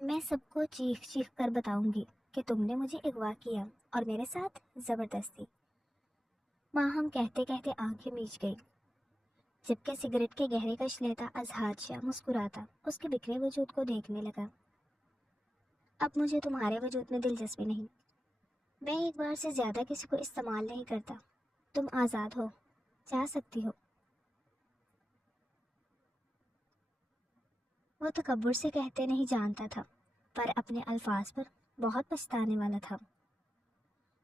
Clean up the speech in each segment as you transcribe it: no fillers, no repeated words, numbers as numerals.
میں سب کو چیخ چیخ کر بتاؤں گی کہ تم نے مجھے اغوا کیا اور میرے ساتھ زبردستی۔ ماہم کہتے کہتے آنکھیں میچ گئی، جبکہ سگریٹ کے گہرے کش لیتا ازہاد شاہ مسکراتا اس کے بکھرے وجود کو دیکھنے لگا۔ اب مجھے تمہارے وجود میں دلچسپی نہیں، میں ایک بار سے زیادہ کسی کو استعمال نہیں کرتا، تم آزاد ہو، جا سکتی ہو۔ وہ تکبر سے کہتے نہیں جانتا تھا، پر اپنے الفاظ پر بہت پچھتانے والا تھا۔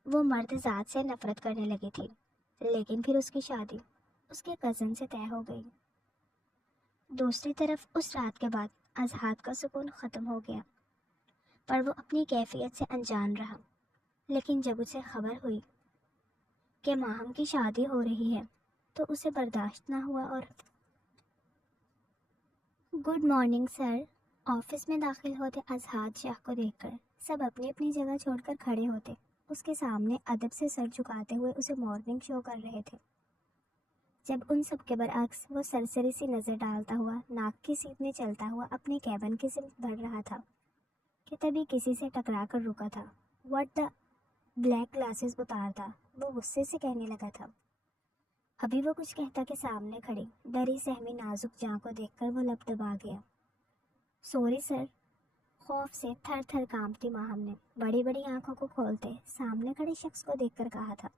وہ مرد ذات سے نفرت کرنے لگی تھی، لیکن پھر اس کی شادی اس کے کزن سے طے ہو گئی۔ دوسری طرف اس رات کے بعد ازہاد کا سکون ختم ہو گیا، پر وہ اپنی کیفیت سے انجان رہا۔ لیکن جب اسے خبر ہوئی کہ ماہم کی شادی ہو رہی ہے تو اسے برداشت نہ ہوا اور گڈ مارننگ سر، آفس میں داخل ہوتے ازہاد شاہ کو دیکھ کر سب اپنی اپنی جگہ چھوڑ کر کھڑے ہوتے اس کے سامنے ادب سے سر جھکاتے ہوئے اسے مارننگ شو کر رہے تھے۔ جب ان سب کے برعکس وہ سرسری سی نظر ڈالتا ہوا ناک کی سیٹ میں چلتا ہوا اپنے کیبن کی سمت بڑھ رہا تھا کہ تبھی کسی سے ٹکرا کر رکا تھا۔ واٹ دا بلیک گلاسز اتارتا وہ غصے سے کہنے لگا تھا۔ ابھی وہ کچھ کہتا کہ سامنے کھڑی ڈری سہمی نازک جاں کو دیکھ کر وہ لب دبا گیا۔ سوری سر، خوف سے تھر تھر کانپتی ماہم نے بڑی بڑی آنکھوں کو کھولتے سامنے کھڑے شخص کو دیکھ کر کہا تھا،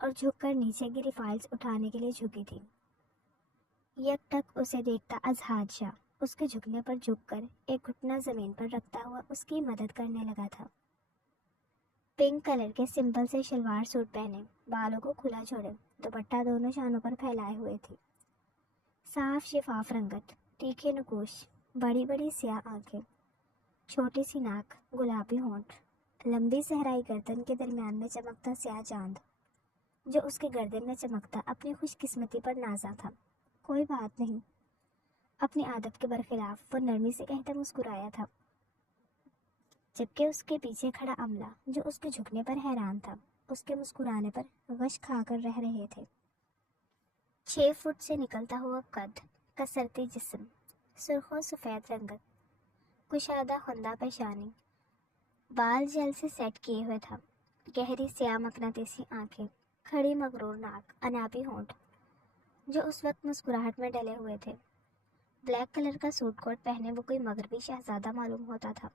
اور جھک کر نیچے گری فائلز اٹھانے کے لیے جھکی تھی۔ یک ٹک اسے دیکھتا ازہاد شاہ اس کے جھکنے پر جھک کر ایک گھٹنا زمین پر رکھتا ہوا اس کی مدد کرنے لگا تھا۔ پنک کلر کے سمپل سے شلوار سوٹ پہنے، بالوں کو کھلا چھوڑے، دوپٹہ دونوں شانوں پر پھیلائے ہوئے تھی۔ صاف شفاف رنگت، تیکھے نقوش، بڑی بڑی سیاہ آنکھیں، چھوٹی سی ناک، گلابی ہونٹ، لمبی صحرائی گردن کے درمیان میں چمکتا سیاہ چاند جو اس کے گردن میں چمکتا اپنی خوش قسمتی پر نازا تھا۔ کوئی بات نہیں، اپنی عادت کے برخلاف وہ نرمی سے کہتا مسکرایا تھا، جبکہ اس کے پیچھے کھڑا عملہ جو اس کے جھکنے پر حیران تھا اس کے مسکرانے پر غش کھا کر رہ رہے تھے۔ 6 فٹ سے نکلتا ہوا قد، کسرتی جسم، سرخ و سفید رنگت، کشادہ خندہ پیشانی، بال جل سے سیٹ کیے ہوئے تھا، گہری سیاہ مقناطیسی آنکھیں، کھڑی مغرور ناک، انابی ہونٹ جو اس وقت مسکراہٹ میں ڈلے ہوئے تھے۔ بلیک کلر کا سوٹ کوٹ پہنے وہ کوئی مغربی شہزادہ معلوم ہوتا تھا،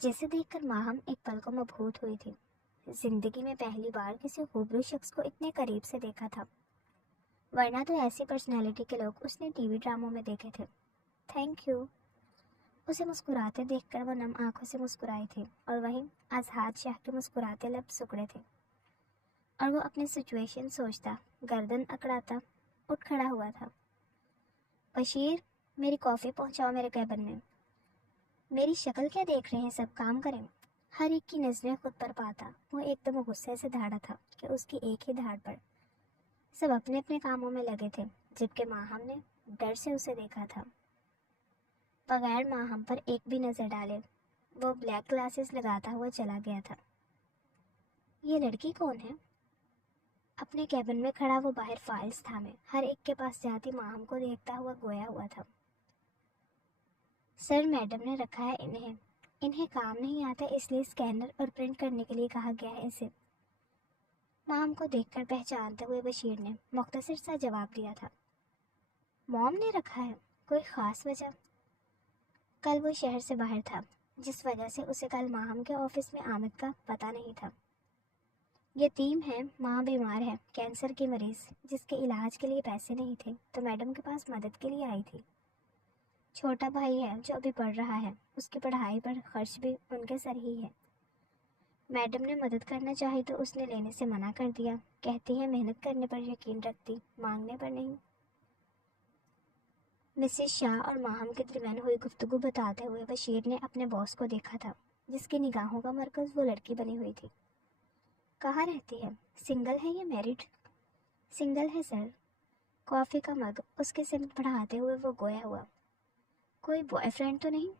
جسے دیکھ کر ماہم ایک پل کو مبہوت ہوئی تھی۔ زندگی میں پہلی بار کسی خوبصورت شخص کو اتنے قریب سے دیکھا تھا، ورنہ تو ایسی پرسنالٹی کے لوگ اس نے ٹی وی ڈراموں میں دیکھے تھے۔ تھینک یو، اسے مسکراتے دیکھ کر وہ نم آنکھوں سے مسکرائی تھی، اور وہیں ازہاد شاہ کے مسکراتے لب سکڑے تھے، اور وہ اپنی سچویشن سوچتا، گردن اکڑاتا اٹھ کھڑا ہوا تھا۔ بشیر، میری کافی پہنچاؤ میرے کیبن میں۔ میری شکل کیا دیکھ رہے ہیں سب، کام کریں۔ ہر ایک کی نظریں خود پر پاتا وہ ایک دم غصے سے دھاڑا تھا کہ اس کی ایک ہی دھاڑ پر سب اپنے اپنے کاموں میں لگے تھے، جبکہ ماہم نے ڈر سے اسے دیکھا تھا۔ بغیر ماہم پر ایک بھی نظر ڈالے وہ بلیک گلاسز لگاتا ہوا چلا گیا تھا۔ یہ لڑکی کون ہے؟ اپنے کیبن میں کھڑا وہ باہر فائلز تھامے ہر ایک کے پاس جاتی ماہم کو دیکھتا ہوا گویا ہوا تھا۔ سر، میڈم نے رکھا ہے انہیں کام نہیں آتا، اس لیے اسکینر اور پرنٹ کرنے کے لیے کہا گیا ہے اسے۔ مام کو دیکھ کر پہچانتے ہوئے بشیر نے مختصر سا جواب دیا تھا۔ موم نے رکھا ہے؟ کوئی خاص وجہ؟ کل وہ شہر سے باہر تھا، جس وجہ سے اسے کل ماہم کے آفس میں آمد کا پتہ نہیں تھا۔ یتیم ہے، ماں بیمار ہے، کینسر کی مریض، جس کے علاج کے لیے پیسے نہیں تھے تو میڈم کے پاس مدد کے لیے آئی تھی۔ چھوٹا بھائی ہے جو ابھی پڑھ رہا ہے، اس کی پڑھائی پر خرچ بھی ان کے سر ہی ہے۔ میڈم نے مدد کرنا چاہی تو اس نے لینے سے منع کر دیا، کہتی ہے محنت کرنے پر یقین رکھتی، مانگنے پر نہیں۔ مسز شاہ اور ماہم کے درمیان ہوئی گفتگو بتاتے ہوئے بشیر نے اپنے باس کو دیکھا تھا، جس کی نگاہوں کا مرکز وہ لڑکی بنی ہوئی تھی۔ کہاں رہتی ہے؟ سنگل ہے یا میرڈ؟ سنگل ہے سر۔ کافی کا مگ اس کے سمت بڑھاتے ہوئے وہ گویا ہوا، کوئی بوائے فرینڈ تو نہیں؟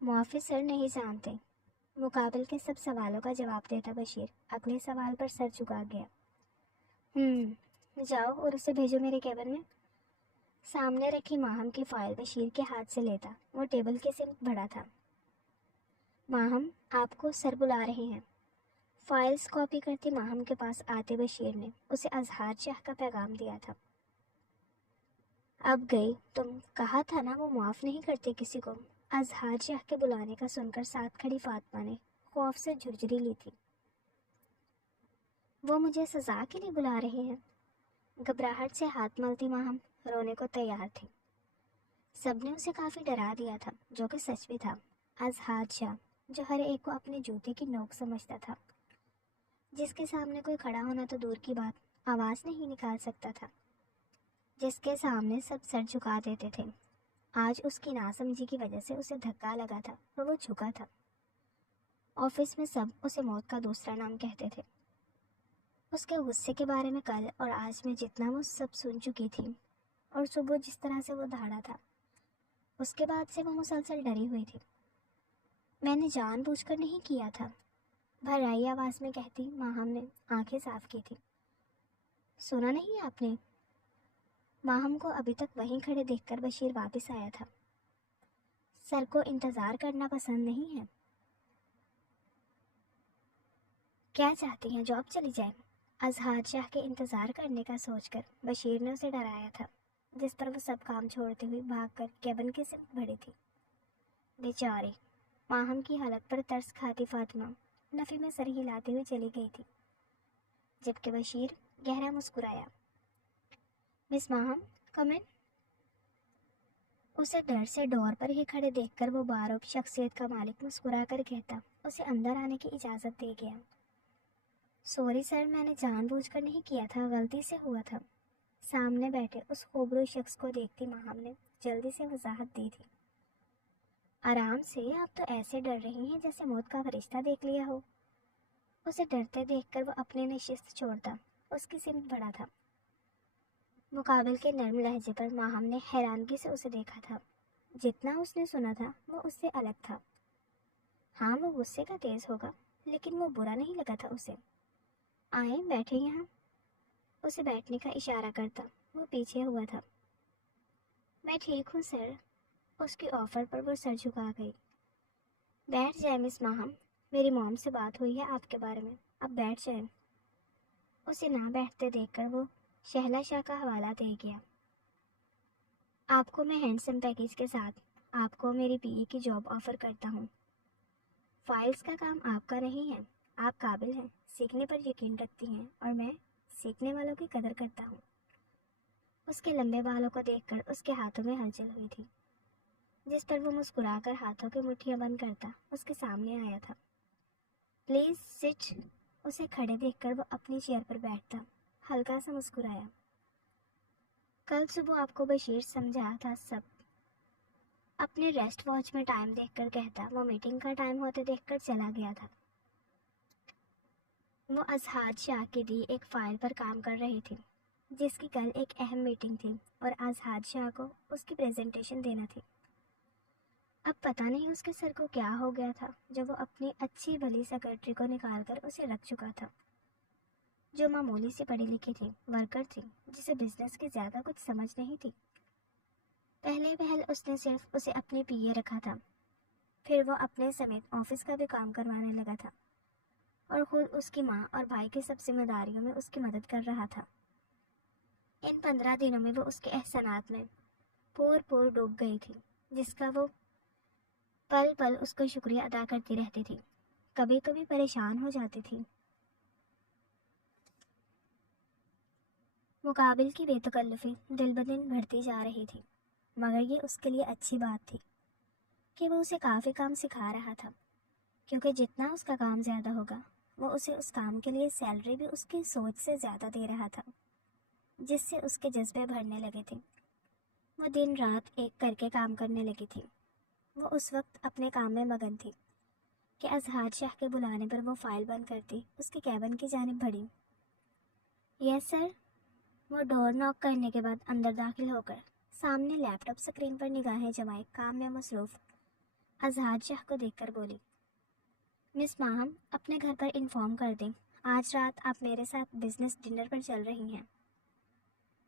معافی سر، نہیں جانتے، مقابل کے سب سوالوں کا جواب دیتا بشیر اگلے سوال پر سر جھکا گیا۔ جاؤ اور اسے بھیجو میرے کیبن میں۔ سامنے رکھی ماہم کی فائل بشیر کے ہاتھ سے لیتا وہ ٹیبل کے سمت بڑھا تھا۔ ماہم، آپ کو سر بلا رہے ہیں۔ فائلز کاپی کرتی ماہم کے پاس آتے بشیر نے اسے اظہار شاہ کا پیغام دیا تھا۔ اب گئی، تم کہا تھا نا وہ معاف نہیں کرتے کسی کو۔ اظہار شاہ کے بلانے کا سن کر ساتھ کھڑی فاطمہ نے خوف سے جھرجھری لی تھی۔ وہ مجھے سزا کے لیے بلا رہے ہیں؟ گھبراہٹ سے ہاتھ ملتی ماہم رونے کو تیار تھی۔ سب نے اسے کافی ڈرا دیا تھا، جو کہ سچ بھی تھا۔ اظہار شاہ، جو ہر ایک کو اپنے جوتے کی نوک سمجھتا تھا، جس کے سامنے کوئی کھڑا ہونا تو دور کی بات آواز نہیں نکال سکتا تھا، جس کے سامنے سب سر جھکا دیتے تھے، آج اس کی ناسمجھی کی وجہ سے اسے دھکا لگا تھا اور وہ جھکا تھا۔ آفس میں سب اسے موت کا دوسرا نام کہتے تھے۔ اس کے غصے کے بارے میں کل اور آج میں جتنا وہ سب سن چکی تھی، اور صبح جس طرح سے وہ دھاڑا تھا، اس کے بعد سے وہ مسلسل ڈری ہوئی تھی۔ میں نے جان بوجھ کر نہیں کیا تھا، بھرائی آواز میں کہتی ماہم نے آنکھیں صاف کی تھی۔ سنا نہیں آپ نے؟ ماہم کو ابھی تک وہیں کھڑے دیکھ کر بشیر واپس آیا تھا۔ سر کو انتظار کرنا پسند نہیں ہے؟ کیا چاہتی ہیں جاب چلی جائے؟ اظہار شاہ کے انتظار کرنے کا سوچ کر بشیر نے اسے ڈرایا تھا، جس پر وہ سب کام چھوڑتے ہوئے بھاگ کر کیبن کی سمت بڑھی تھی۔ بیچاری، ماہم کی حالت پر ترس کھاتی فاطمہ نفی میں سر ہلاتے ہوئے چلی گئی تھی، جبکہ بشیر گہرا مسکرایا۔ مس ماہم، کم ان۔ اسے ڈر سے ڈور پر ہی کھڑے دیکھ کر وہ باروب شخصیت کا مالک مسکرا کر کہتا اسے اندر آنے کی اجازت دے گیا۔ سوری سر، میں نے جان بوجھ کر نہیں کیا تھا، غلطی سے ہوا تھا۔ سامنے بیٹھے اس خوبرو شخص کو دیکھتی ماہم نے جلدی سے وضاحت دی تھی۔ آرام سے، آپ تو ایسے ڈر رہی ہیں جیسے موت کا فرشتہ دیکھ لیا ہو۔ اسے ڈرتے دیکھ کر وہ اپنی نشست چھوڑتا اس کی سمت بڑھا تھا۔ مقابل کے نرم لہجے پر ماہم نے حیرانگی سے اسے دیکھا تھا۔ جتنا اس نے سنا تھا وہ اس سے الگ تھا۔ ہاں، وہ غصے کا تیز ہوگا، لیکن وہ برا نہیں لگا تھا اسے۔ آئیں، بیٹھے یہاں۔ اسے بیٹھنے کا اشارہ کرتا وہ پیچھے ہوا تھا۔ میں ٹھیک ہوں سر۔ اس کی آفر پر وہ سر جھکا گئی۔ بیٹھ جائیں مس ماہم، میری موم سے بات ہوئی ہے آپ کے بارے میں، اب بیٹھ جائیں۔ اسے نہ بیٹھتے دیکھ کر وہ شہلا شاہ کا حوالہ دے گیا۔ آپ کو میں ہینڈسم پیکیج کے ساتھ آپ کو میری پی اے کی جاب آفر کرتا ہوں۔ فائلز کا کام آپ کا نہیں ہے، آپ قابل ہیں، سیکھنے پر یقین رکھتی ہیں، اور میں سیکھنے والوں کی قدر کرتا ہوں۔ اس کے لمبے بالوں کو دیکھ کر اس کے ہاتھوں میں ہلچل ہوئی تھی، جس پر وہ مسکرا کر ہاتھوں کی مٹھیاں بند کرتا اس کے سامنے آیا تھا۔ پلیز سٹ۔ اسے کھڑے دیکھ کر وہ اپنی چیئر پر بیٹھتا ہلکا سا مسکرایا۔ کل صبح آپ کو بشیر سمجھا تھا سب۔ اپنے ریسٹ واچ میں ٹائم دیکھ کر کہتا وہ میٹنگ کا ٹائم ہوتے دیکھ کر چلا گیا تھا۔ وہ اظہار شاہ کی دی ایک فائل پر کام کر رہی تھی، جس کی کل ایک اہم میٹنگ تھی اور اظہار شاہ کو اس کی پریزنٹیشن دینا تھی۔ اب پتہ نہیں اس کے سر کو کیا ہو گیا تھا جو وہ اپنی اچھی بھلی سیکرٹری کو نکال کر اسے رکھ چکا تھا، جو معمولی سی پڑھی لکھی تھی، ورکر تھی، جسے بزنس کی زیادہ کچھ سمجھ نہیں تھی۔ پہلے پہل اس نے صرف اسے اپنے پی اے رکھا تھا، پھر وہ اپنے سمیت آفس کا بھی کام کروانے لگا تھا، اور خود اس کی ماں اور بھائی کی سب ذمہ داریوں میں اس کی مدد کر رہا تھا۔ ان 15 دنوں میں وہ اس کے احسانات میں پور ڈوب گئی تھی، جس کا وہ پل پل اس کو شکریہ ادا کرتی رہتی تھی، کبھی کبھی پریشان ہو جاتی تھی۔ مقابل کی بے تکلفی دن بدن بڑھتی جا رہی تھی، مگر یہ اس کے لیے اچھی بات تھی کہ وہ اسے کافی کام سکھا رہا تھا، کیونکہ جتنا اس کا کام زیادہ ہوگا وہ اسے اس کام کے لیے سیلری بھی اس کی سوچ سے زیادہ دے رہا تھا، جس سے اس کے جذبے بڑھنے لگے تھے۔ وہ دن رات ایک کر کے کام کرنے لگی تھی۔ وہ اس وقت اپنے کام میں مگن تھی کہ اظہار شاہ کے بلانے پر وہ فائل بند کرتی اس کے کیبن کی جانب بڑھی۔ یس سر۔ وہ ڈور ناک کرنے کے بعد اندر داخل ہو کر سامنے لیپ ٹاپ اسکرین پر نگاہیں جمائے کام میں مصروف اظہار شاہ کو دیکھ کر بولی، مس ماہم، اپنے گھر پر انفارم کر دیں آج رات آپ میرے ساتھ بزنس ڈنر پر چل رہی ہیں۔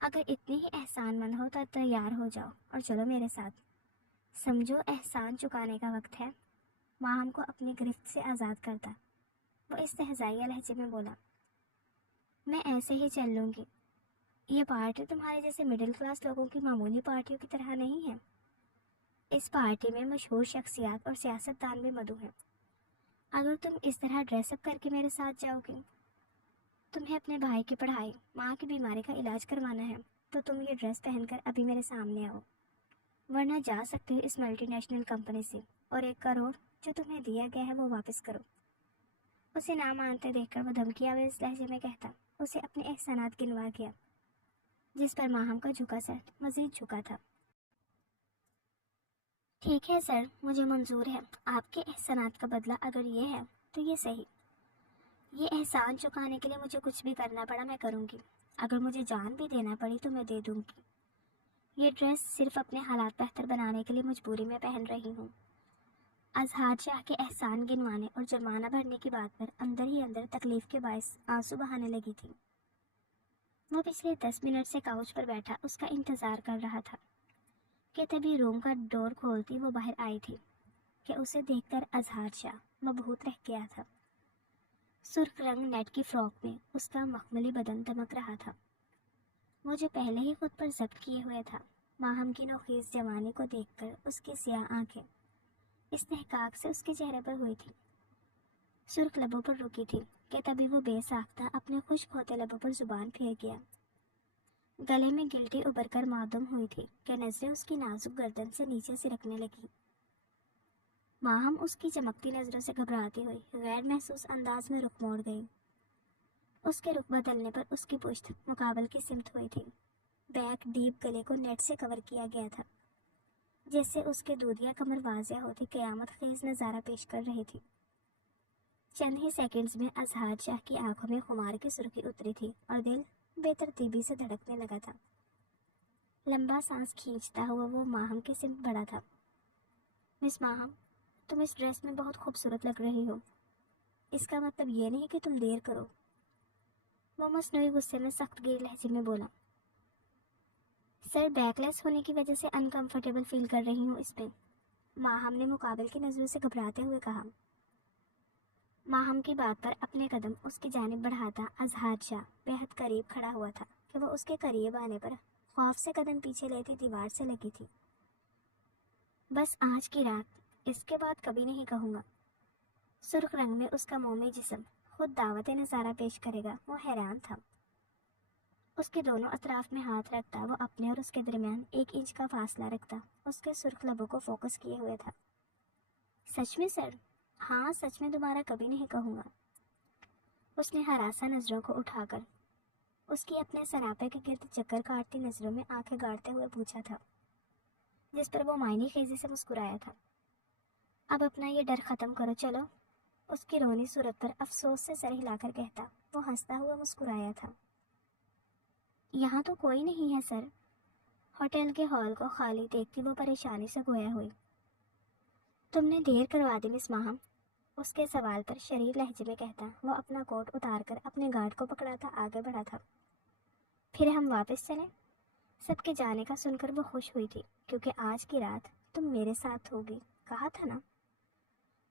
اگر اتنے ہی احسان مند ہو تو تیار ہو جاؤ اور چلو میرے ساتھ. سمجھو احسان چکانے کا وقت ہے. ماہم کو اپنی گرفت سے آزاد کرتا وہ استہزائیہ لہجے میں بولا. میں ایسے ہی چل لوں گی. یہ پارٹی تمہارے جیسے مڈل کلاس لوگوں کی معمولی پارٹیوں کی طرح نہیں ہے. اس پارٹی میں مشہور شخصیات اور سیاست دان بھی مدعو ہیں. اگر تم اس طرح ڈریس اپ کر کے میرے ساتھ جاؤ گی، تمہیں اپنے بھائی کی پڑھائی، ماں کی بیماری کا علاج کروانا ہے، تو تم یہ ڈریس پہن کر ابھی میرے سامنے آؤ، ورنہ جا سکتے ہو اس ملٹی نیشنل کمپنی سے اور 1 کروڑ جو تمہیں دیا گیا ہے وہ واپس کرو. اسے نہ مانتے دیکھ کر وہ دھمکی آویز لہجے میں کہتا اسے اپنے احسانات گنوا گیا، جس پر ماہم کا جھکا سر مزید جھکا تھا. ٹھیک ہے سر، مجھے منظور ہے. آپ کے احسانات کا بدلہ اگر یہ ہے تو یہ صحیح. یہ احسان چکانے کے لیے مجھے کچھ بھی کرنا پڑا میں کروں گی. اگر مجھے جان بھی دینا پڑی تو میں دے دوں گی. یہ ڈریس صرف اپنے حالات بہتر بنانے کے لیے مجبوری میں پہن رہی ہوں. اظہار شاہ کے احسان گنوانے اور جرمانہ بھرنے کی بات پر اندر ہی اندر تکلیف کے باعث آنسو بہانے لگی تھی. وہ پچھلے 10 منٹ سے کاؤچ پر بیٹھا اس کا انتظار کر رہا تھا کہ تبھی روم کا ڈور کھولتی وہ باہر آئی تھی کہ اسے دیکھ کر اظہار شاہ مبہوت رہ گیا تھا. سرخ رنگ نیٹ کی فراک میں اس کا مخملی بدن دمک رہا تھا. وہ جو پہلے ہی خود پر ضبط کیے ہوئے تھا، ماہم کی نوخیز جوانی کو دیکھ کر اس کی سیاہ آنکھیں استحقاق سے اس کے چہرے پر ہوئی تھی، سرخ لبوں پر رکی تھی کہ تبھی وہ بے ساختہ اپنے خشک ہوتے لبوں پر زبان پھیر گیا. گلے میں گلٹی ابھر کر معدوم ہوئی تھی کہ نظریں اس کی نازک گردن سے نیچے سرکنے لگی. ماہم اس کی چمکتی نظروں سے گھبراتی ہوئی غیر محسوس انداز میں رخ موڑ گئی. اس کے رخ بدلنے پر اس کی پشت مقابل کی سمت ہوئی تھی. بیک ڈیپ گلے کو نیٹ سے کور کیا گیا تھا، جس سے اس کے دودھیا کمر واضح ہوتی قیامت خیز نظارہ پیش کر رہی تھی. چند ہی سیکنڈز میں اظہار شاہ کی آنکھوں میں خمار کی سرخی اتری تھی اور دل بے ترتیبی سے دھڑکنے لگا تھا. لمبا سانس کھینچتا ہوا وہ ماہم کی سمت بڑھا تھا. مس ماہم، تم اس ڈریس میں بہت خوبصورت لگ رہی ہو. اس کا مطلب یہ نہیں کہ تم دیر کرو. وہ مصنوعی غصے میں سخت گیر لہجے میں بولا. سر، بیک لیس ہونے کی وجہ سے انکمفرٹیبل فیل کر رہی ہوں اس پہ، ماہم نے مقابل کی نظروں سے گھبراتے ہوئے کہا. ماہم کی بات پر اپنے قدم اس کی جانب بڑھاتا اظہار شاہ بے حد قریب کھڑا ہوا تھا کہ وہ اس کے قریب آنے پر خوف سے قدم پیچھے لیتی دیوار سے لگی تھی. بس آج کی رات، اس کے بعد کبھی نہیں کہوں گا. سرخ رنگ میں اس کا مومی جسم خود دعوت نظارہ پیش کرے گا. وہ حیران تھا. اس کے دونوں اطراف میں ہاتھ رکھتا وہ اپنے اور اس کے درمیان 1 انچ کا فاصلہ رکھتا اس کے سرخ لبوں کو فوکس کیے ہوئے تھا. سچ میں سر؟ ہاں سچ میں، دوبارہ کبھی نہیں کہوں گا. اس نے ہراساں نظروں کو اٹھا کر اس کی اپنے سراپے کے گرد چکر کاٹتی نظروں میں آنکھیں گاڑتے ہوئے پوچھا تھا، جس پر وہ معنی خیزی سے مسکرایا تھا. اب اپنا یہ ڈر ختم کرو، چلو. اس کی رونی صورت پر افسوس سے سر ہلا کر کہتا وہ ہنستا ہوا مسکرایا تھا. یہاں تو کوئی نہیں ہے سر. ہوٹل کے ہال کو خالی دیکھتی وہ پریشانی سے گویا ہوئی. تم نے دیر کروا دی مس ماہم. اس کے سوال پر شریر لہجے میں کہتا وہ اپنا کوٹ اتار کر اپنے گارڈ کو پکڑاتا آگے بڑھا تھا. پھر ہم واپس چلیں؟ سب کے جانے کا سن کر وہ خوش ہوئی تھی کیونکہ آج کی رات تم میرے ساتھ ہوگی، کہا تھا نا.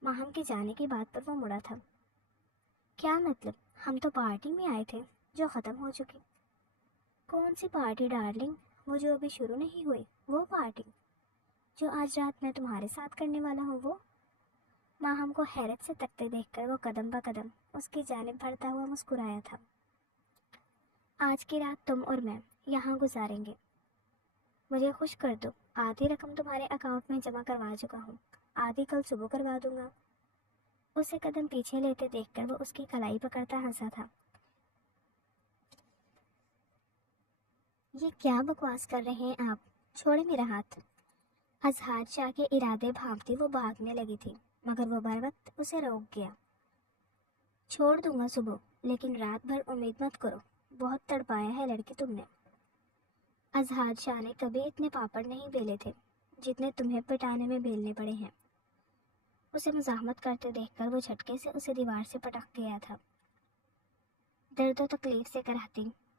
ماہم کے جانے کی بات پر وہ مڑا تھا. کیا مطلب؟ ہم تو پارٹی میں آئے تھے جو ختم ہو چکی. کون سی پارٹی ڈارلنگ؟ وہ جو ابھی شروع نہیں ہوئی، وہ پارٹی جو آج رات میں تمہارے ساتھ کرنے والا ہوں. وہ ماہم کو حیرت سے تکتے دیکھ کر وہ قدم با قدم اس کی جانب بڑھتا ہوا مسکرایا تھا. آج کی رات تم اور میں یہاں گزاریں گے. مجھے خوش کر دو. آدھی رقم تمہارے اکاؤنٹ میں جمع کروا چکا ہوں، آدھی کل صبح کروا دوں گا. اسے قدم پیچھے لیتے دیکھ کر وہ اس کی کلائی پکڑتا ہنسا تھا. یہ کیا بکواس کر رہے ہیں آپ؟ چھوڑے میرا ہاتھ. اظہار شاہ کے ارادے بھانپتی وہ بھاگنے لگی تھی مگر وہ بر وقت اسے روک گیا. چھوڑ دوں گا صبح، لیکن رات بھر امید مت کرو. بہت تڑپایا ہے لڑکی تم نے. اظہار شاہ نے کبھی اتنے پاپڑ نہیں بیلے تھے جتنے تمہیں پٹانے میں بیلنے پڑے ہیں. اسے مزاحمت کرتے دیکھ کر وہ جھٹکے سے اسے دیوار سے پٹک گیا تھا. درد و تکلیف سے کراہتی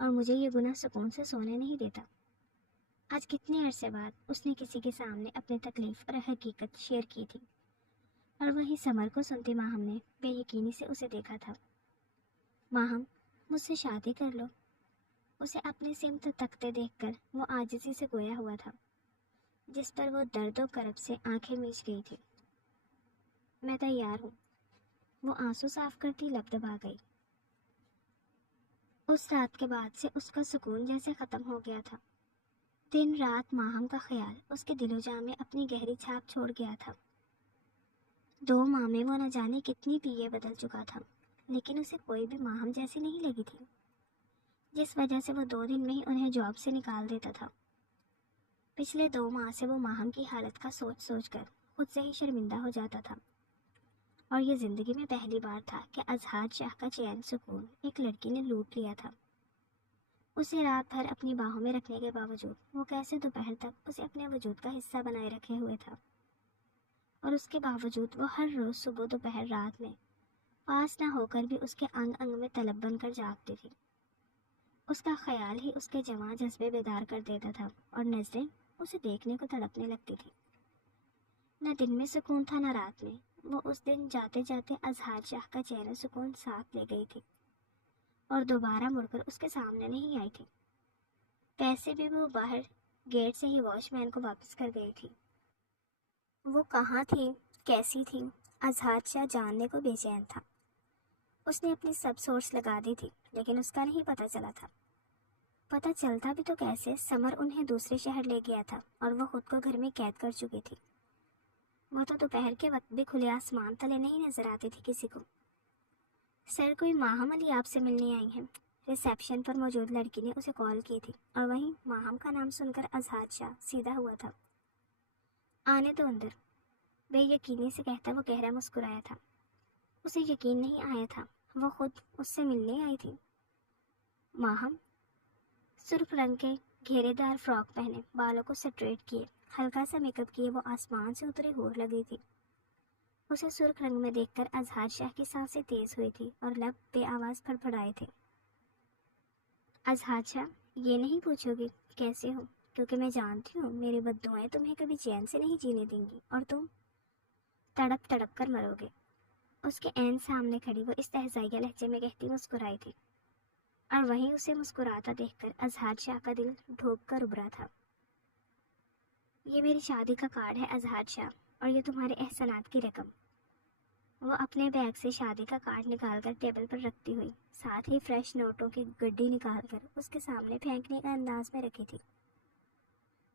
اور مجھے یہ گناہ سکون سے سونے نہیں دیتا۔ آج کتنے عرصے بعد اس نے کسی کے سامنے اپنی تکلیف اور حقیقت شیئر کی تھی، اور وہیں سمر کو سنتی ماہم نے بے یقینی سے اسے دیکھا تھا۔ ماہم، مجھ سے شادی کر لو۔ اسے اپنے سمت تکتے دیکھ کر وہ عاجزی سے گویا ہوا تھا، جس پر وہ درد و کرب سے آنکھیں میچ گئی تھی۔ میں تیار ہوں، وہ آنسو صاف کرتی لب دبا گئی۔ اس رات کے بعد سے اس کا سکون جیسے ختم ہو گیا تھا۔ دن رات ماہم کا خیال اس کے دل و جاں میں اپنی گہری چھاپ چھوڑ گیا تھا۔ 2 ماہ میں وہ نہ جانے کتنی پیے بدل چکا تھا، لیکن اسے کوئی بھی ماہم جیسی نہیں لگی تھی، جس وجہ سے وہ 2 دن میں ہی انہیں جاب سے نکال دیتا تھا۔ پچھلے 2 ماہ سے وہ ماہم کی حالت کا سوچ سوچ کر خود سے ہی شرمندہ ہو جاتا تھا، اور یہ زندگی میں پہلی بار تھا کہ اظہار شاہ کا چین سکون ایک لڑکی نے لوٹ لیا تھا۔ اسے رات بھر اپنی باہوں میں رکھنے کے باوجود وہ کیسے دوپہر تک اسے اپنے وجود کا حصہ بنائے رکھے ہوئے تھا، اور اس کے باوجود وہ ہر روز صبح دوپہر رات میں پاس نہ ہو کر بھی اس کے انگ انگ میں طلب بن کر جاگتی تھی۔ اس کا خیال ہی اس کے جواں جذبے بیدار کر دیتا تھا، اور نظریں اسے دیکھنے کو تڑپنے لگتی تھی۔ نہ دن میں سکون تھا نہ رات میں۔ وہ اس دن جاتے جاتے اظہار شاہ کا چین و سکون ساتھ لے گئی تھی، اور دوبارہ مڑ کر اس کے سامنے نہیں آئی تھی۔ پیسے بھی وہ باہر گیٹ سے ہی واچ مین کو واپس کر گئی تھی۔ وہ کہاں تھی، کیسی تھی، اظہار شاہ جاننے کو بے چین تھا۔ اس نے اپنی سب سورس لگا دی تھی، لیکن اس کا نہیں پتہ چلا تھا۔ پتہ چلتا بھی تو کیسے؟ سمر انہیں دوسرے شہر لے گیا تھا، اور وہ خود کو گھر میں قید کر چکی تھی۔ وہ تو دوپہر کے وقت بھی کھلے آسمان تلے نہیں نظر آتی تھی کسی کو۔ سر، کوئی ماہم علی آپ سے ملنے آئی ہیں۔ ریسیپشن پر موجود لڑکی نے اسے کال کی تھی، اور وہیں ماہم کا نام سن کر اظہار شاہ سیدھا ہوا تھا۔ آنے دو اندر، بے یقینی سے کہتا وہ گہرا مسکرایا تھا۔ اسے یقین نہیں آیا تھا وہ خود اس سے ملنے آئی تھی۔ ماہم، سرخ رنگ کے گھیرے دار فراک پہنے، بالوں کو سٹریٹ کیے، ہلکا سا میک اپ کیے وہ آسمان سے اتری ہور لگی تھی۔ اسے سرخ رنگ میں دیکھ کر اظہار شاہ کی سانسیں تیز ہوئی تھی، اور لب بے آواز پھڑپھڑائے تھے۔ اظہار شاہ، یہ نہیں پوچھو گی کیسے ہو، کیونکہ میں جانتی ہوں میری بددعائیں تمہیں کبھی چین سے نہیں جینے دیں گی، اور تم تڑپ تڑپ کر مرو گے۔ اس کے عین سامنے کھڑی وہ استہزائیہ لہجے میں کہتی مسکرائی تھی، اور وہیں اسے مسکراتا دیکھ کر اظہار شاہ کا دل ڈھوک کر ابھرا تھا۔ یہ میری شادی کا کارڈ ہے اظہار شاہ، اور یہ تمہارے احسانات کی رقم۔ وہ اپنے بیگ سے شادی کا کارڈ نکال کر ٹیبل پر رکھتی ہوئی، ساتھ ہی فریش نوٹوں کی گڈی نکال کر اس کے سامنے پھینکنے کا انداز میں رکھی تھی۔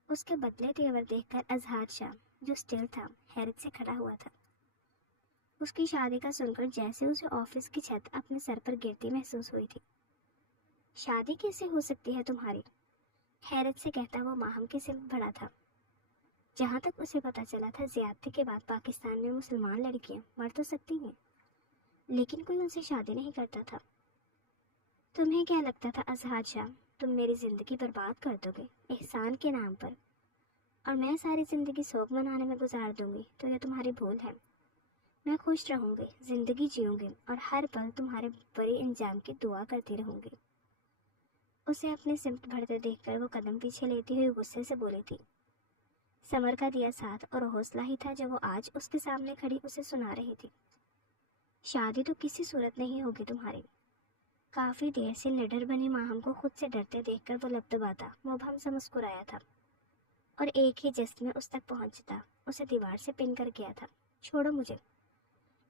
اس کے بدلے تیور دیکھ کر اظہار شاہ، جو اسٹل تھا، حیرت سے کھڑا ہوا تھا۔ اس کی شادی کا سن کر جیسے اسے آفس کی چھت اپنے سر پر گرتی محسوس ہوئی تھی۔ شادی کیسے ہو سکتی ہے تمہاری؟ حیرت سے کہتا وہ ماہم کے سمت بڑھا تھا۔ جہاں تک اسے پتا چلا تھا، زیادتی کے بعد پاکستان میں مسلمان لڑکیاں مر تو سکتی ہیں، لیکن کوئی ان سے شادی نہیں کرتا تھا۔ تمہیں کیا لگتا تھا اظہار شاہ، تم میری زندگی برباد کر دو گے احسان کے نام پر، اور میں ساری زندگی سوگ منانے میں گزار دوں گی؟ تو یہ تمہاری بھول ہے۔ میں خوش رہوں گی، زندگی جیوں گی، اور ہر پل تمہارے بڑے انجام کی دعا کرتی رہوں گی۔ اسے اپنے سمت بڑھتے دیکھ کر وہ قدم پیچھے لیتی ہوئی غصے سے بولی تھی۔ سمر کا دیا ساتھ اور حوصلہ ہی تھا جو وہ آج اس کے سامنے کھڑی اسے سنا رہی تھی۔ شادی تو کسی صورت نہیں ہوگی تمہاری۔ کافی دیر سے نڈر بنی ماہم کو خود سے ڈرتے دیکھ کر وہ لب دباتا مبہم سا مسکرایا تھا، اور ایک ہی جست میں اس تک پہنچتا اسے دیوار سے پن کر گیا تھا۔ چھوڑو مجھے،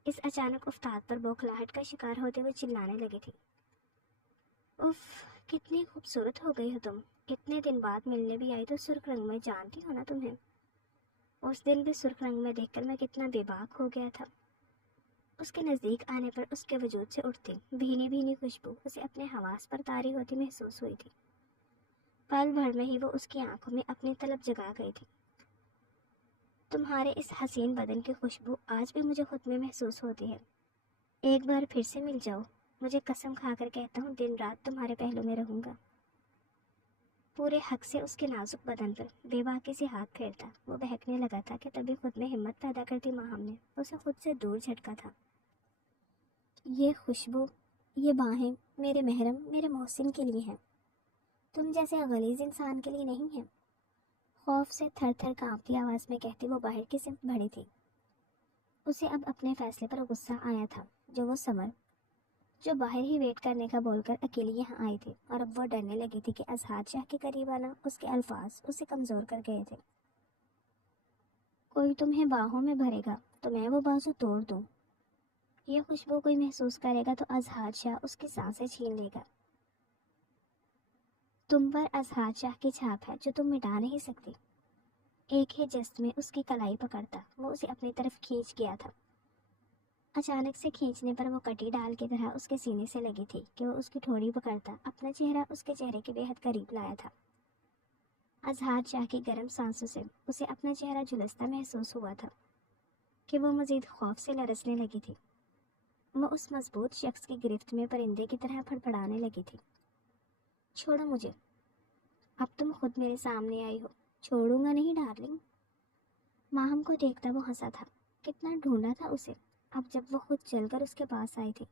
اس اچانک افتاد پر بوکھلاہٹ کا شکار ہوتے ہوئے چلانے لگی تھی۔ اف، کتنی خوبصورت ہو گئی ہو تم، اتنے دن بعد ملنے بھی آئی تو سرخ رنگ میں، جانتی ہو نا تمہیں؟ اس دن بھی سرخ رنگ میں دیکھ کر میں کتنا بے باک ہو گیا تھا۔ اس کے نزدیک آنے پر اس کے وجود سے اٹھتی بھینی بھینی خوشبو اسے اپنے حواس پر طاری ہوتی محسوس ہوئی تھی۔ پل بھر میں ہی وہ اس کی آنکھوں میں اپنی طلب جگا گئی تھی۔ تمہارے اس حسین بدن کی خوشبو آج بھی مجھے خود میں محسوس ہوتی ہے۔ ایک بار پھر سے مل جاؤ، مجھے قسم کھا کر کہتا ہوں دن رات تمہارے پہلو میں رہوں گا۔ پورے حق سے اس کے نازک بدن پر بے باکی سے ہاتھ پھیرتا وہ بہکنے لگا تھا کہ تبھی خود میں ہمت پیدا کرتی ماہم نے اسے خود سے دور جھٹکا تھا۔ یہ خوشبو، یہ باہیں میرے محرم، میرے محسن کے لیے ہیں۔ تم جیسے غلیظ انسان کے لیے نہیں ہے، خوف سے تھر تھر کانپتی آواز میں کہتی وہ باہر کی سمت بڑھی تھی۔ اسے اب اپنے فیصلے پر غصہ آیا تھا، جو وہ سمر جو باہر ہی ویٹ کرنے کا بول کر اکیلی یہاں آئی تھی، اور اب وہ ڈرنے لگی تھی کہ اظہار شاہ کے قریب آنا، اس کے الفاظ اسے کمزور کر گئے تھے۔ کوئی تمہیں باہوں میں بھرے گا تو میں وہ بازو توڑ دوں، یہ خوشبو کوئی محسوس کرے گا تو اظہار شاہ اس کی سانسیں چھین لے گا۔ تم پر اظہار شاہ کی چھاپ ہے جو تم مٹا نہیں سکتی۔ ایک ہی جست میں اس کی کلائی پکڑتا وہ اسے اپنی طرف کھینچ گیا تھا۔ اچانک سے کھینچنے پر وہ کٹی ڈال کی طرح اس کے سینے سے لگی تھی کہ وہ اس کی ٹھوڑی پکڑتا اپنا چہرہ اس کے چہرے کے بے حد قریب لایا تھا۔ اظہار شاہ کی گرم سانسوں سے اسے اپنا چہرہ جھلستا محسوس ہوا تھا کہ وہ مزید خوف سے لرزنے لگی تھی۔ وہ اس مضبوط شخص کی گرفت میں پرندے کی طرح پھڑپڑانے لگی تھی۔ چھوڑو مجھے، اب تم خود میرے سامنے آئی ہو، چھوڑوں گا نہیں ڈارلنگ۔ ماہم کو دیکھتا وہ ہنسا تھا، کتنا ڈھونڈا تھا اسے۔ اب جب وہ خود چل کر اس کے پاس آئی تھی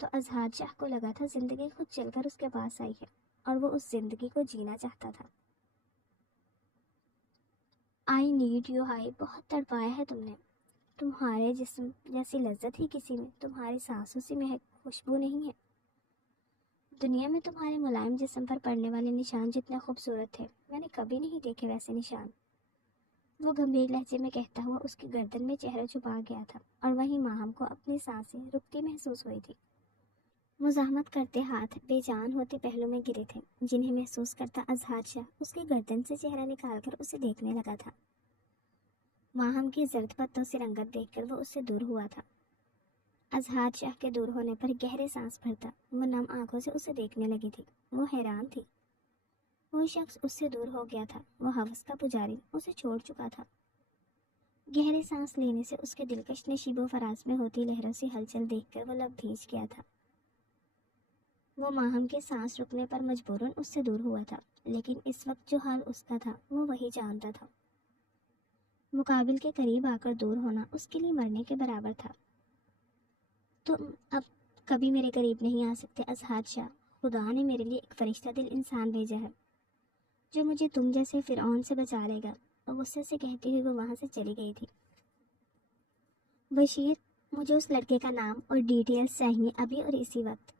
تو اظہار شاہ کو لگا تھا زندگی خود چل کر اس کے پاس آئی ہے اور وہ اس زندگی کو جینا چاہتا تھا۔ آئی نیڈ یو ہائی بہت تڑپایا ہے تم نے، تمہارے جسم جیسی لذت ہی کسی میں تمہاری سانسوں سے مہک خوشبو نہیں ہے۔ دنیا میں تمہارے ملائم جسم پر پڑنے والے نشان جتنے خوبصورت تھے میں نے کبھی نہیں دیکھے ویسے نشان، وہ گمبھیر لہجے میں کہتا ہوا اس کی گردن میں چہرہ چھپا گیا تھا، اور وہیں ماہم کو اپنی سانسیں رکتی محسوس ہوئی تھی۔ مزاحمت کرتے ہاتھ بے جان ہوتے پہلو میں گرے تھے جنہیں محسوس کرتا اظہار شاہ اس کی گردن سے چہرہ نکال کر اسے دیکھنے لگا تھا۔ ماہم کی زرد پتوں سے رنگت دیکھ کر وہ اس سے دور ہوا تھا۔ اظہار شاہ کے دور ہونے پر گہرے سانس بھرتا وہ نم آنکھوں سے اسے دیکھنے لگی تھی۔ وہ حیران تھی، وہ شخص اس سے دور ہو گیا تھا، وہ ہوس کا پجاری اسے چھوڑ چکا تھا۔ گہرے سانس لینے سے اس کے دلکش نشیب و فراز میں ہوتی لہروں سے ہلچل دیکھ کر وہ لب بھیج گیا تھا۔ وہ ماہم کے سانس رکنے پر مجبوراً اس سے دور ہوا تھا، لیکن اس وقت جو حال اس کا تھا وہ وہی جانتا تھا۔ مقابل کے قریب آ کر دور ہونا اس کے لیے مرنے کے برابر تھا۔ تم اب کبھی میرے قریب نہیں آ سکتے اظہار شاہ، خدا نے میرے لیے ایک فرشتہ دل انسان بھیجا ہے جو مجھے تم جیسے فرعون سے بچا لے گا، اور غصے سے کہتی ہوئی وہ وہاں سے چلی گئی تھی۔ بشیر، مجھے اس لڑکے کا نام اور ڈیٹیلز چاہیے ابھی اور اسی وقت۔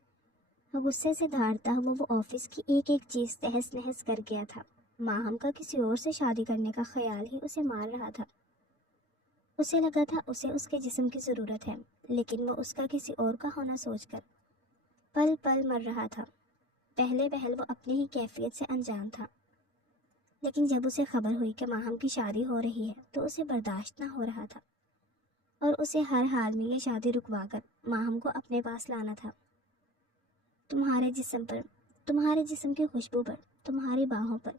غصے سے دھاڑتا ہوا وہ آفس کی ایک ایک چیز تہس نہس کر گیا تھا۔ ماہم کا کسی اور سے شادی کرنے کا خیال ہی اسے مار رہا تھا۔ اسے لگا تھا اسے اس کے جسم کی ضرورت ہے، لیکن وہ اس کا کسی اور کا ہونا سوچ کر پل پل مر رہا تھا۔ پہلے پہل وہ اپنی ہی کیفیت سے انجان تھا، لیکن جب اسے خبر ہوئی کہ ماہم کی شادی ہو رہی ہے تو اسے برداشت نہ ہو رہا تھا، اور اسے ہر حال میں یہ شادی رکوا کر ماہم کو اپنے پاس لانا تھا۔ تمہارے جسم پر، تمہارے جسم کی خوشبو پر، تمہاری باہوں پر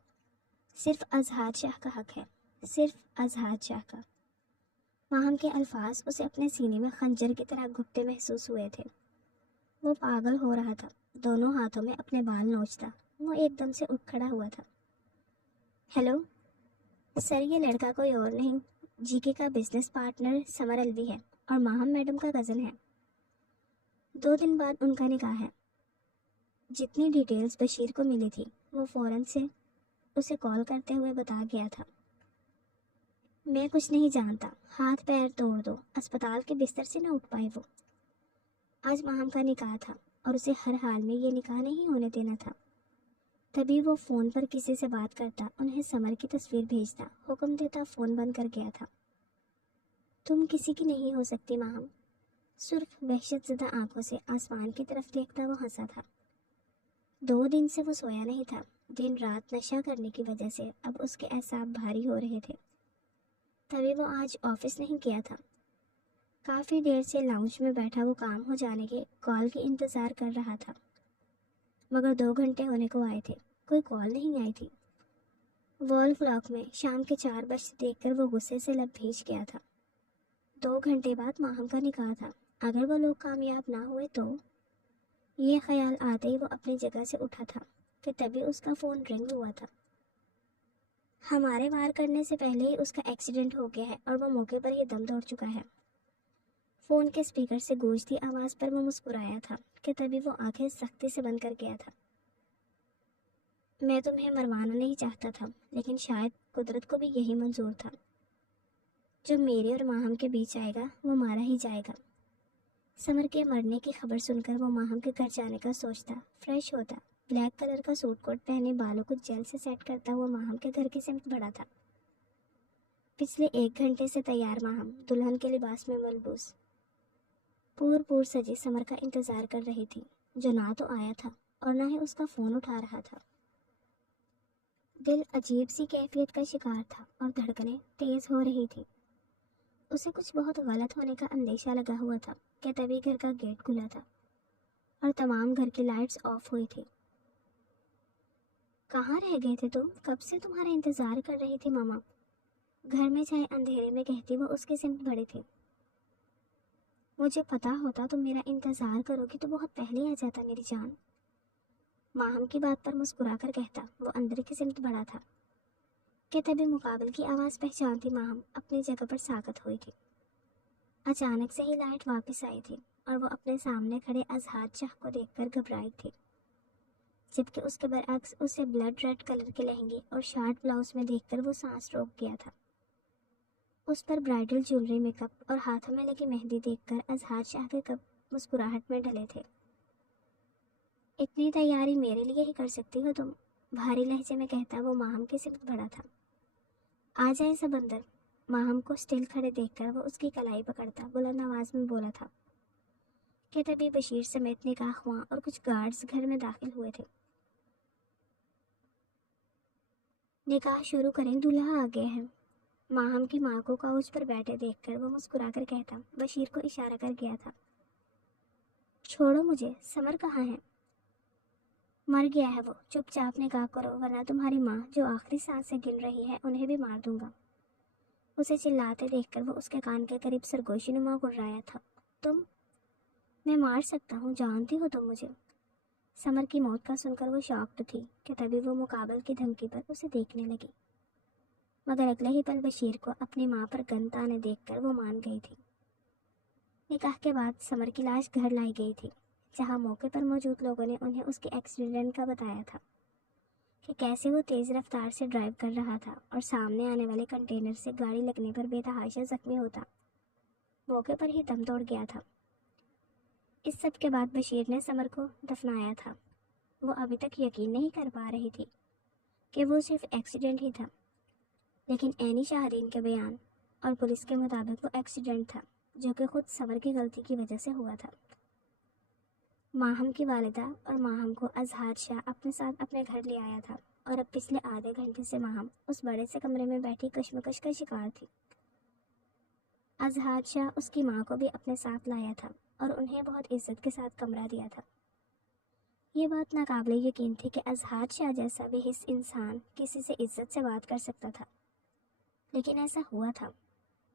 صرف اظہار شاہ کا حق ہے، صرف اظہار شاہ کا۔ ماہم کے الفاظ اسے اپنے سینے میں خنجر کی طرح گھپتے محسوس ہوئے تھے۔ وہ پاگل ہو رہا تھا، دونوں ہاتھوں میں اپنے بال نوچتا وہ ایک دم سے اٹھ کھڑا ہوا تھا۔ ہیلو سر، یہ لڑکا کوئی اور نہیں، جی کے کا بزنس پارٹنر سمر الوی ہے اور ماہم میڈم کا کزن ہے۔ 2 دن بعد ان کا نکاح ہے۔ جتنی ڈیٹیلز بشیر کو ملی تھی وہ فوراً سے اسے کال کرتے ہوئے بتا گیا تھا۔ میں کچھ نہیں جانتا، ہاتھ پیر توڑ دو، اسپتال کے بستر سے نہ اٹھ پائے وہ۔ آج ماہم کا نکاح تھا اور اسے ہر حال میں یہ نکاح نہیں ہونے دینا تھا۔ تبھی وہ فون پر کسی سے بات کرتا، انہیں سمر کی تصویر بھیجتا، حکم دیتا، فون بند کر گیا تھا۔ تم کسی کی نہیں ہو سکتی ماہم۔ صرف وحشت زدہ آنکھوں سے آسمان کی طرف دیکھتا وہ ہنسا تھا۔ 2 دن سے وہ سویا نہیں تھا، دن رات نشہ کرنے کی وجہ سے اب اس کے اعصاب بھاری ہو رہے تھے۔ تبھی وہ آج آفس نہیں گیا تھا۔ کافی دیر سے لاؤنج میں بیٹھا وہ کام ہو جانے کے کال کی انتظار کر رہا تھا، مگر 2 گھنٹے ہونے کو آئے تھے، کوئی کال نہیں آئی تھی۔ وال کلاک میں شام کے 4 بجتے دیکھ کر وہ غصے سے لب بھیج گیا تھا۔ 2 گھنٹے بعد ماہم کا نکاح تھا، اگر وہ لوگ کامیاب نہ ہوئے تو؟ یہ خیال آتے ہی وہ اپنی جگہ سے اٹھا تھا کہ تبھی اس کا فون رنگ ہوا تھا۔ ہمارے وار کرنے سے پہلے ہی اس کا ایکسیڈنٹ ہو گیا ہے اور وہ موقع پر ہی دم توڑ چکا ہے۔ فون کے اسپیکر سے گونجتی آواز پر وہ مسکرایا تھا کہ تبھی وہ آنکھیں سختی سے بند کر گیا تھا۔ میں تمہیں مروانا نہیں چاہتا تھا، لیکن شاید قدرت کو بھی یہی منظور تھا۔ جو میرے اور ماہم کے بیچ آئے گا وہ مارا ہی جائے گا۔ سمر کے مرنے کی خبر سن کر وہ ماہم کے گھر جانے کا سوچتا، فریش ہوتا، بلیک کلر کا سوٹ کوٹ پہنے بالوں کو جیل سے سیٹ کرتا ہوا ماہم کے گھر کی سمت بڑھا تھا۔ پچھلے 1 گھنٹے سے تیار ماہم دلہن کے لباس میں ملبوس پور سجی سمر کا انتظار کر رہی تھی، جو نہ تو آیا تھا اور نہ ہی اس کا فون اٹھا رہا تھا۔ دل عجیب سی کیفیت کا شکار تھا اور دھڑکنیں تیز ہو رہی تھی۔ اسے کچھ بہت غلط ہونے کا اندیشہ لگا ہوا تھا کہ تبھی گھر کا گیٹ کھلا تھا اور تمام گھر کی لائٹس آف ہوئی تھی۔ کہاں رہ گئے تھے تم؟ کب سے تمہارا انتظار کر رہی تھی ماما، گھر میں چاہے اندھیرے میں کہتی وہ اس کے سمت بڑے تھے۔ مجھے پتا ہوتا تم میرا انتظار کرو گی تو بہت پہلے آ جاتا میری جان، ماہم کی بات پر مسکرا کر کہتا وہ اندر کی سمت بڑا تھا کہ تبھی مقابل کی آواز پہچانتی ماہم اپنی جگہ پر ساکت ہوئی تھی۔ اچانک سے ہی لائٹ واپس آئی تھی اور وہ اپنے سامنے کھڑے اظہار شاہ کو دیکھ کر گھبرائی تھی، جبکہ اس کے برعکس اسے بلڈ ریڈ کلر کے لہنگے اور شارٹ بلاؤز میں دیکھ کر وہ سانس روک گیا تھا۔ اس پر برائڈل جیولری میک اپ اور ہاتھوں میں لگی مہندی دیکھ کر اظہار شاہ کے کب مسکراہٹ میں ڈلے تھے۔ اتنی تیاری میرے لیے ہی کر سکتی ہو تم، بھاری لہجے میں کہتا وہ ماہم کی سمت بڑا تھا۔ آ جائے سب اندر، ماہم کو اسٹل کھڑے دیکھ کر وہ اس کی کلائی پکڑتا بلند آواز میں بولا تھا کہ تبھی بشیر سمیت نکاح خواں اور کچھ گارڈز گھر میں داخل ہوئے تھے۔ نکاح شروع کریں، دولہا آ گئے ہیں، ماہم کی ماں کو کاؤچ پر بیٹھے دیکھ کر وہ مسکرا کر کہتا بشیر کو اشارہ کر گیا تھا۔ چھوڑو مجھے، سمر کہاں ہے؟ مر گیا ہے وہ، چپ چاپ نکاح کرو ورنہ تمہاری ماں جو آخری سانس سے گن رہی ہے انہیں بھی مار دوں گا۔ اسے چلاتے دیکھ کر وہ اس کے کان کے قریب سرگوشی نما گڑرایا تھا۔ تم؟ میں مار سکتا ہوں، جانتی ہو تم مجھے؟ سمر کی موت کا سن کر وہ شاکڈ تھی کہ تبھی وہ مقابل کی دھمکی پر اسے دیکھنے لگی، مگر اگلے ہی پل بشیر کو اپنی ماں پر گن تانے دیکھ کر وہ مان گئی تھی۔ نکاح کے بعد سمر کی لاش گھر لائی گئی تھی، جہاں موقع پر موجود لوگوں نے انہیں اس کے ایکسیڈنٹ کا بتایا تھا کہ کیسے وہ تیز رفتار سے ڈرائیو کر رہا تھا اور سامنے آنے والے کنٹینر سے گاڑی لگنے پر بے تحاشا زخمی ہوتا موقع پر ہی دم توڑ گیا تھا۔ اس سب کے بعد بشیر نے سمر کو دفنایا تھا۔ وہ ابھی تک یقین نہیں کر پا رہی تھی کہ وہ صرف ایکسیڈنٹ ہی تھا، لیکن عینی شاہدین کے بیان اور پولیس کے مطابق وہ ایکسیڈنٹ تھا جو کہ خود سمر کی غلطی کی وجہ سے ہوا تھا۔ ماہم کی والدہ اور ماہم کو اظہار شاہ اپنے ساتھ اپنے گھر لے آیا تھا اور اب پچھلے آدھے گھنٹے سے ماہم اس بڑے سے کمرے میں بیٹھی کشمکش کا شکار تھی۔ اظہار شاہ اس کی ماں کو بھی اپنے ساتھ لایا تھا اور انہیں بہت عزت کے ساتھ کمرہ دیا تھا۔ یہ بات ناقابل یقین تھی کہ اظہار شاہ جیسا بھی حس انسان کسی سے عزت سے بات کر سکتا تھا، لیکن ایسا ہوا تھا۔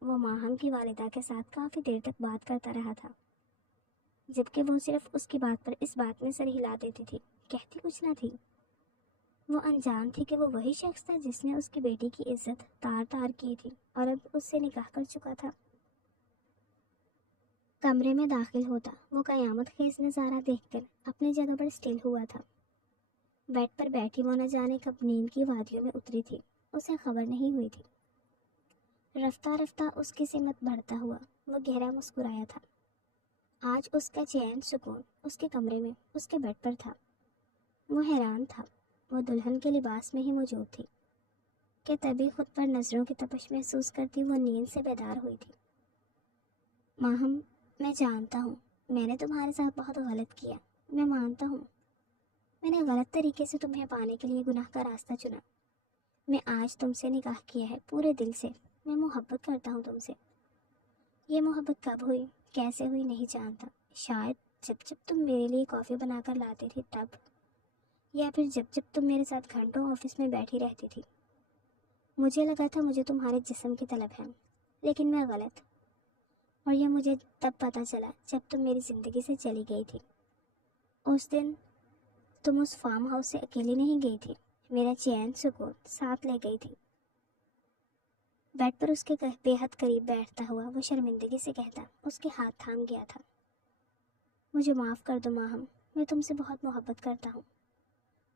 وہ ماہم کی والدہ کے ساتھ کافی دیر تک بات کرتا رہا تھا، جبکہ وہ صرف اس کی بات پر اس بات میں سر ہلا دیتی تھی، کہتی کچھ نہ تھی۔ وہ انجان تھی کہ وہ وہی شخص تھا جس نے اس کی بیٹی کی عزت تار تار کی تھی اور اب اس سے نکاح کر چکا تھا۔ کمرے میں داخل ہوتا وہ قیامت خیز نظارہ دیکھ کر اپنی جگہ پر اسٹل ہوا تھا۔ بیڈ پر بیٹھی وہ نہ جانے کب نیند کی وادیوں میں اتری تھی، اسے خبر نہیں ہوئی تھی۔ رفتہ رفتہ اس کی سمت بڑھتا ہوا وہ گہرا مسکرایا تھا۔ آج اس کا چین سکون اس کے کمرے میں اس کے بیڈ پر تھا۔ وہ حیران تھا، وہ دلہن کے لباس میں ہی موجود تھی کہ تبھی خود پر نظروں کی تپش محسوس کرتی وہ نیند سے بیدار ہوئی تھی۔ ماہم، میں جانتا ہوں میں نے تمہارے ساتھ بہت غلط کیا، میں مانتا ہوں میں نے غلط طریقے سے تمہیں پانے کے لیے گناہ کا راستہ چنا۔ میں آج تم سے نکاح کیا ہے پورے دل سے، میں محبت کرتا ہوں تم سے۔ یہ محبت کب ہوئی، کیسے ہوئی نہیں جانتا، شاید جب تم میرے لیے کافی بنا کر لاتی تھی تب، یا پھر جب تم میرے ساتھ گھنٹوں آفس میں بیٹھی رہتی تھی۔ مجھے لگا تھا مجھے تمہارے جسم کی طلب ہے، لیکن میں غلط، اور یہ مجھے تب پتہ چلا جب تم میری زندگی سے چلی گئی تھی۔ اس دن تم اس فارم ہاؤس سے اکیلی نہیں گئی تھی، میرا چین سکون ساتھ لے گئی تھی۔ بیڈ پر اس کے بے حد قریب بیٹھتا ہوا وہ شرمندگی سے کہتا، اس کے ہاتھ تھام گیا تھا۔ مجھے معاف کر دو ماہم، میں تم سے بہت محبت کرتا ہوں۔